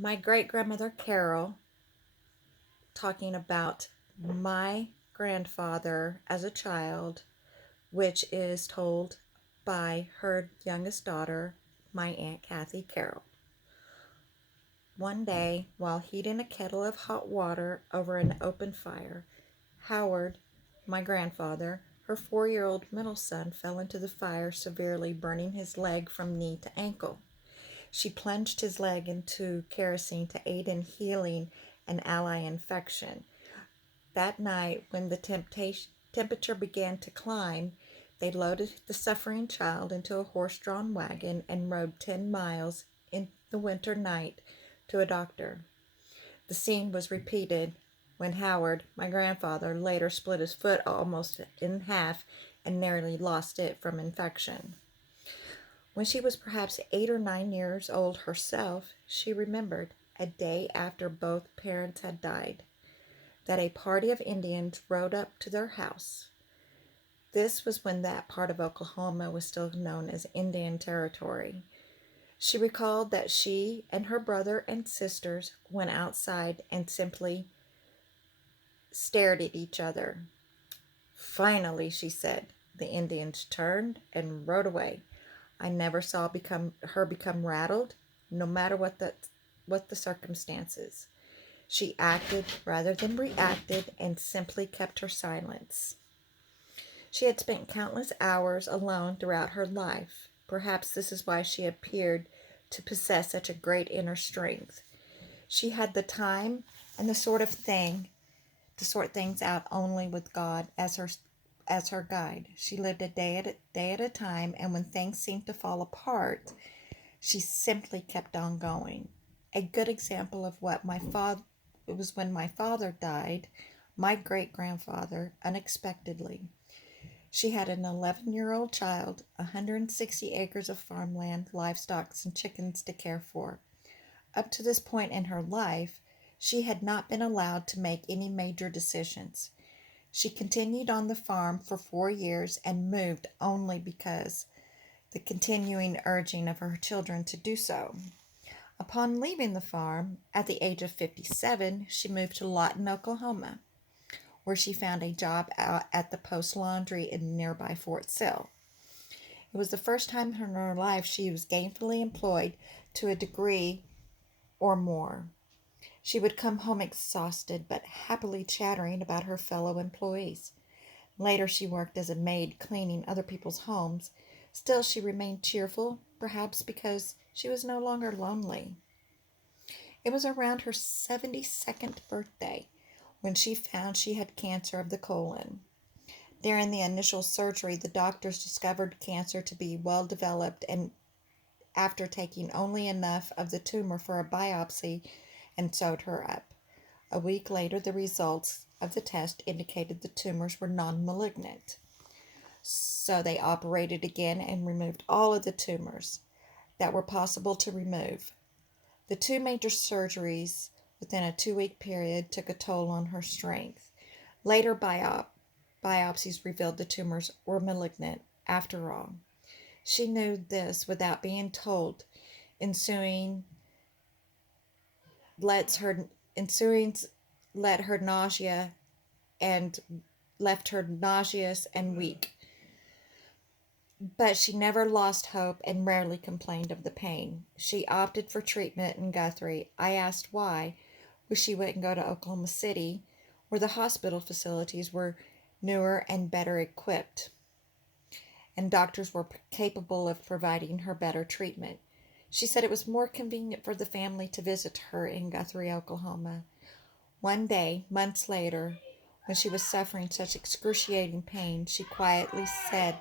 my great grandmother Carol talking about my grandfather as a child, which is told by her youngest daughter, my Aunt Kathy Carol. One day, while heating a kettle of hot water over an open fire, Howard, my grandfather, her 4-year old middle son, fell into the fire, severely burning his leg from knee to ankle. She plunged his leg into kerosene to aid in healing an ally infection. That night, when the temperature began to climb, they loaded the suffering child into a horse-drawn wagon and rode 10 miles in the winter night to a doctor. The scene was repeated when Howard, my grandfather, later split his foot almost in half and nearly lost it from infection. When she was perhaps 8 or 9 years old herself, she remembered, a day after both parents had died, that a party of Indians rode up to their house. This was when that part of Oklahoma was still known as Indian Territory. She recalled that she and her brother and sisters went outside and simply stared at each other. Finally, she said, the Indians turned and rode away. I never saw her become rattled, no matter what the circumstances. She acted rather than reacted and simply kept her silence. She had spent countless hours alone throughout her life. Perhaps this is why she appeared to possess such a great inner strength. She had the time and the sort of thing to sort things out only with God as her guide. She lived a day at a time, and when things seemed to fall apart, she simply kept on going. A good example of what my father it was when my father died, my great grandfather, unexpectedly. She had an 11-year-old child, 160 acres of farmland, livestock, and chickens to care for. Up to this point in her life, she had not been allowed to make any major decisions. She continued on the farm for 4 years and moved only because the continuing urging of her children to do so. Upon leaving the farm, at the age of 57, she moved to Lawton, Oklahoma, where she found a job out at the Post Laundry in nearby Fort Sill. It was the first time in her life she was gainfully employed to a degree or more. She would come home exhausted but happily chattering about her fellow employees. Later she worked as a maid cleaning other people's homes. Still she remained cheerful, perhaps because she was no longer lonely. It was around her 72nd birthday when she found she had cancer of the colon. During the initial surgery, the doctors discovered cancer to be well developed, and after taking only enough of the tumor for a biopsy, and sewed her up. A week later, the results of the test indicated the tumors were non-malignant. So they operated again and removed all of the tumors that were possible to remove. The two major surgeries within a 2-week period took a toll on her strength. Later biopsies revealed the tumors were malignant after all. She knew this without being told. Ensuing let her nausea and left her nauseous and weak. But she never lost hope and rarely complained of the pain. She opted for treatment in Guthrie. I asked why. Wish she wouldn't go to Oklahoma City, where the hospital facilities were newer and better equipped, and doctors were capable of providing her better treatment. She said it was more convenient for the family to visit her in Guthrie, Oklahoma. One day, months later, when she was suffering such excruciating pain, she quietly said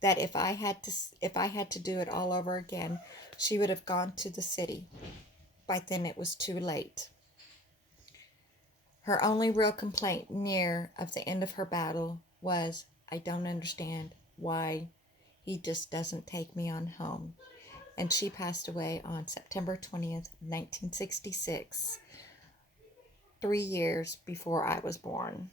that if I had to do it all over again, she would have gone to the city. By then it was too late. Her only real complaint near of the end of her battle was, I don't understand why he just doesn't take me on home. And she passed away on September 20th, 1966, 3 years before I was born.